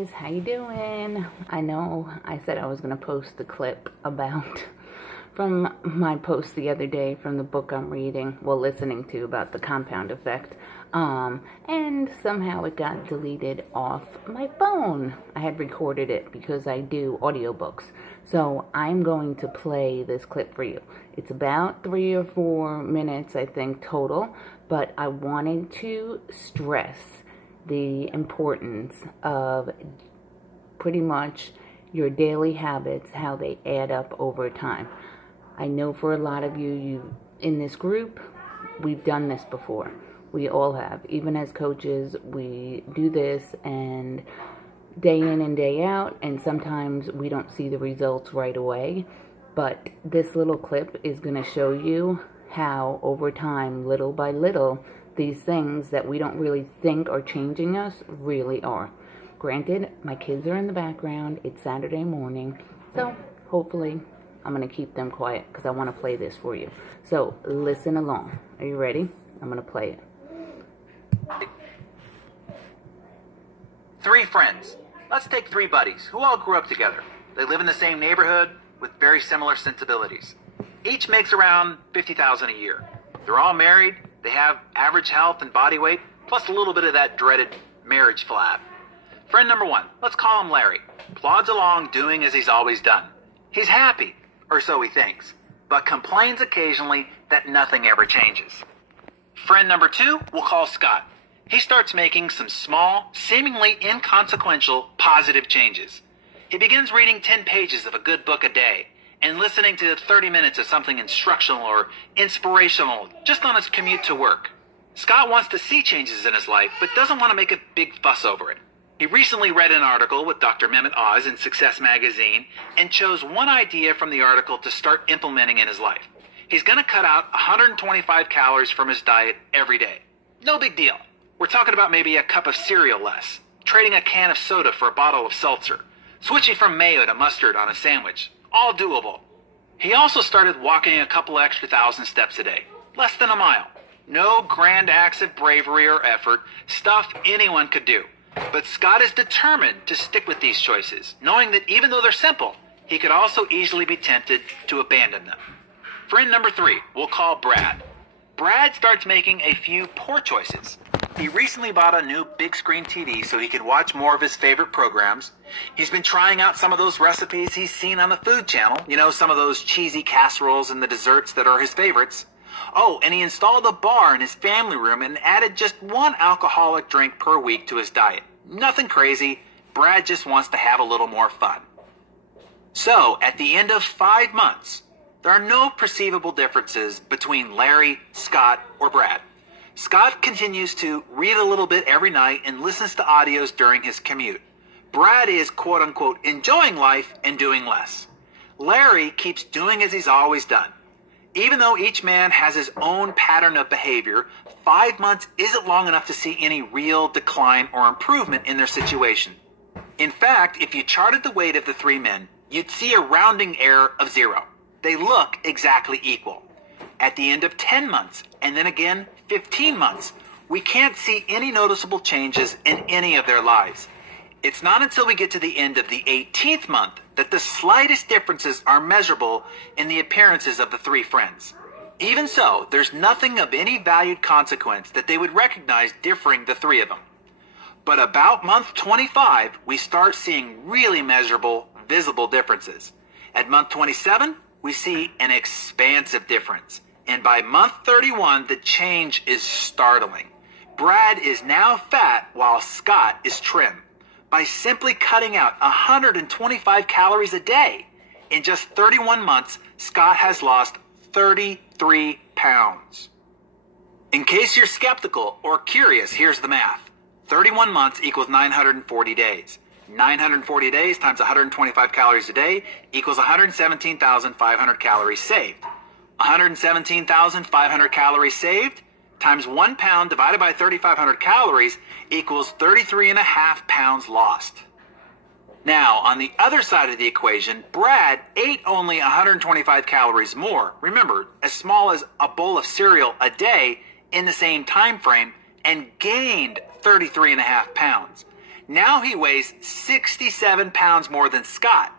Guys, how you doing? I know I said I was going to post the clip about from my post the other day from the book I'm reading, listening to, about the compound effect. And somehow it got deleted off my phone. I had recorded it because I do audiobooks. So I'm going to play this clip for you. It's about 3 or 4 minutes, I think, total. But I wanted to stress the importance of pretty much your daily habits, how they add up over time. I know for a lot of you in this group, we've done this before. We all have. Even as coaches, we do this and day in and day out, and sometimes we don't see the results right away. But this little clip is going to show you how over time, little by little, these things that we don't really think are changing us really are. Granted, my kids are in the background. It's Saturday morning, so hopefully I'm going to keep them quiet because I want to play this for you. So listen along. Are you ready? I'm going to play it. 3 friends. Let's take 3 buddies who all grew up together. They live in the same neighborhood with very similar sensibilities. Each makes around $50,000 a year. They're all married. They have average health and body weight, plus a little bit of that dreaded marriage flab. Friend number 1, let's call him Larry, plods along doing as he's always done. He's happy, or so he thinks, but complains occasionally that nothing ever changes. Friend number 2, we'll call Scott. He starts making some small, seemingly inconsequential, positive changes. He begins reading 10 pages of a good book a day, and listening to 30 minutes of something instructional or inspirational just on his commute to work. Scott wants to see changes in his life, but doesn't want to make a big fuss over it. He recently read an article with Dr. Mehmet Oz in Success Magazine and chose one idea from the article to start implementing in his life. He's going to cut out 125 calories from his diet every day. No big deal. We're talking about maybe a cup of cereal less, trading a can of soda for a bottle of seltzer, switching from mayo to mustard on a sandwich. All doable. He also started walking a couple extra thousand steps a day, less than a mile. No grand acts of bravery or effort, stuff anyone could do. But Scott is determined to stick with these choices, knowing that even though they're simple, he could also easily be tempted to abandon them. Friend number 3, we'll call Brad. Brad starts making a few poor choices. He recently bought a new big screen TV so he can watch more of his favorite programs. He's been trying out some of those recipes he's seen on the Food Channel. You know, some of those cheesy casseroles and the desserts that are his favorites. Oh, and he installed a bar in his family room and added just 1 alcoholic drink per week to his diet. Nothing crazy. Brad just wants to have a little more fun. So, at the end of 5 months, there are no perceivable differences between Larry, Scott, or Brad. Scott continues to read a little bit every night and listens to audios during his commute. Brad is, quote-unquote, enjoying life and doing less. Larry keeps doing as he's always done. Even though each man has his own pattern of behavior, 5 months isn't long enough to see any real decline or improvement in their situation. In fact, if you charted the weight of the 3 men, you'd see a rounding error of 0. They look exactly equal. At the end of 10 months, and then again 15 months, we can't see any noticeable changes in any of their lives. It's not until we get to the end of the 18th month that the slightest differences are measurable in the appearances of the 3 friends. Even so, there's nothing of any valued consequence that they would recognize differing the 3 of them. But about month 25, we start seeing really measurable, visible differences. At month 27, we see an expansive difference. And by month 31, the change is startling. Brad is now fat while Scott is trim. By simply cutting out 125 calories a day, in just 31 months, Scott has lost 33 pounds. In case you're skeptical or curious, here's the math. 31 months equals 940 days. 940 days times 125 calories a day equals 117,500 calories saved. 117,500 calories saved times 1 pound divided by 3,500 calories equals 33.5 pounds lost. Now, on the other side of the equation, Brad ate only 125 calories more. Remember, as small as a bowl of cereal a day in the same time frame, and gained 33.5 pounds. Now he weighs 67 pounds more than Scott,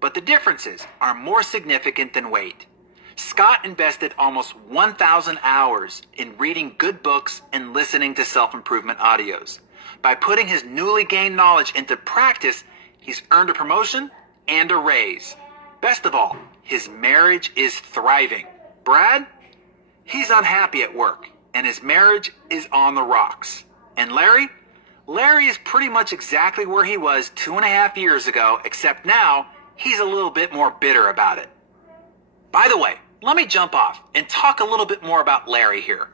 but the differences are more significant than weight. Scott invested almost 1,000 hours in reading good books and listening to self-improvement audios. By putting his newly gained knowledge into practice, he's earned a promotion and a raise. Best of all, his marriage is thriving. Brad? He's unhappy at work, and his marriage is on the rocks. And Larry? Larry is pretty much exactly where he was 2.5 years ago, except now he's a little bit more bitter about it. By the way, let me jump off and talk a little bit more about Larry here.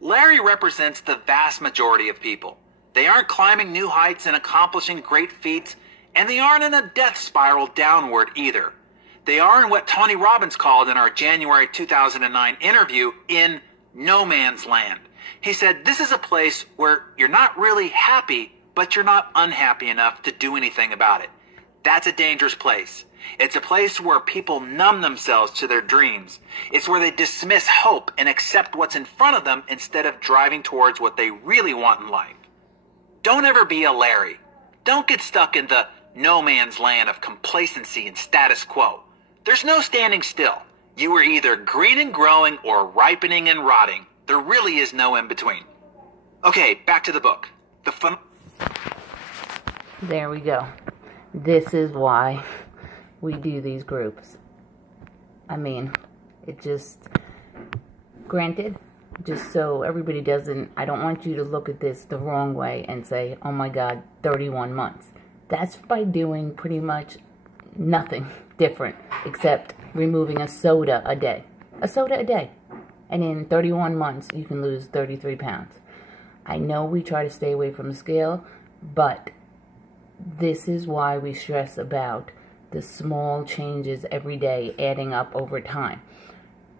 Larry represents the vast majority of people. They aren't climbing new heights and accomplishing great feats, and they aren't in a death spiral downward either. They are in what Tony Robbins called in our January 2009 interview in no man's land. He said, this is a place where you're not really happy, but you're not unhappy enough to do anything about it. That's a dangerous place. It's a place where people numb themselves to their dreams. It's where they dismiss hope and accept what's in front of them instead of driving towards what they really want in life. Don't ever be a Larry. Don't get stuck in the no man's land of complacency and status quo. There's no standing still. You are either green and growing or ripening and rotting. There really is no in between. Okay, back to the book. There we go. This is why we do these groups. I mean, it just, granted, just so everybody doesn't, I don't want you to look at this the wrong way and say, oh my God, 31 months. That's by doing pretty much nothing different except removing a soda a day. A soda a day. And in 31 months, you can lose 33 pounds. I know we try to stay away from the scale, but this is why we stress about the small changes every day adding up over time.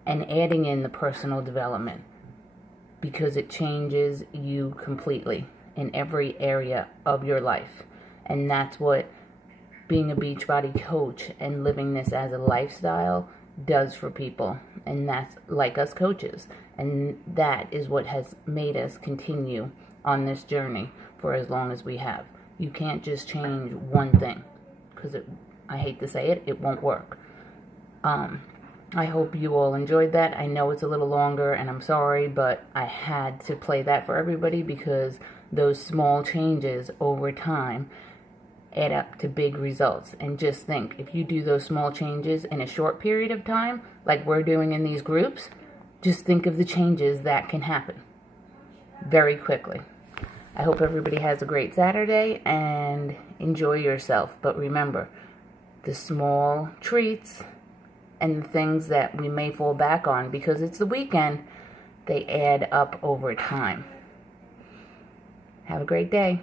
And adding in the personal development. Because it changes you completely in every area of your life. And that's what being a Beachbody coach and living this as a lifestyle does for people. And that's like us coaches. And that is what has made us continue on this journey for as long as we have. You can't just change one thing. Because I hate to say it, it won't work. I hope you all enjoyed that. I know it's a little longer and I'm sorry, but I had to play that for everybody because those small changes over time add up to big results. And just think, if you do those small changes in a short period of time, like we're doing in these groups, just think of the changes that can happen very quickly. I hope everybody has a great Saturday and enjoy yourself. But remember, the small treats and the things that we may fall back on because it's the weekend, they add up over time. Have a great day.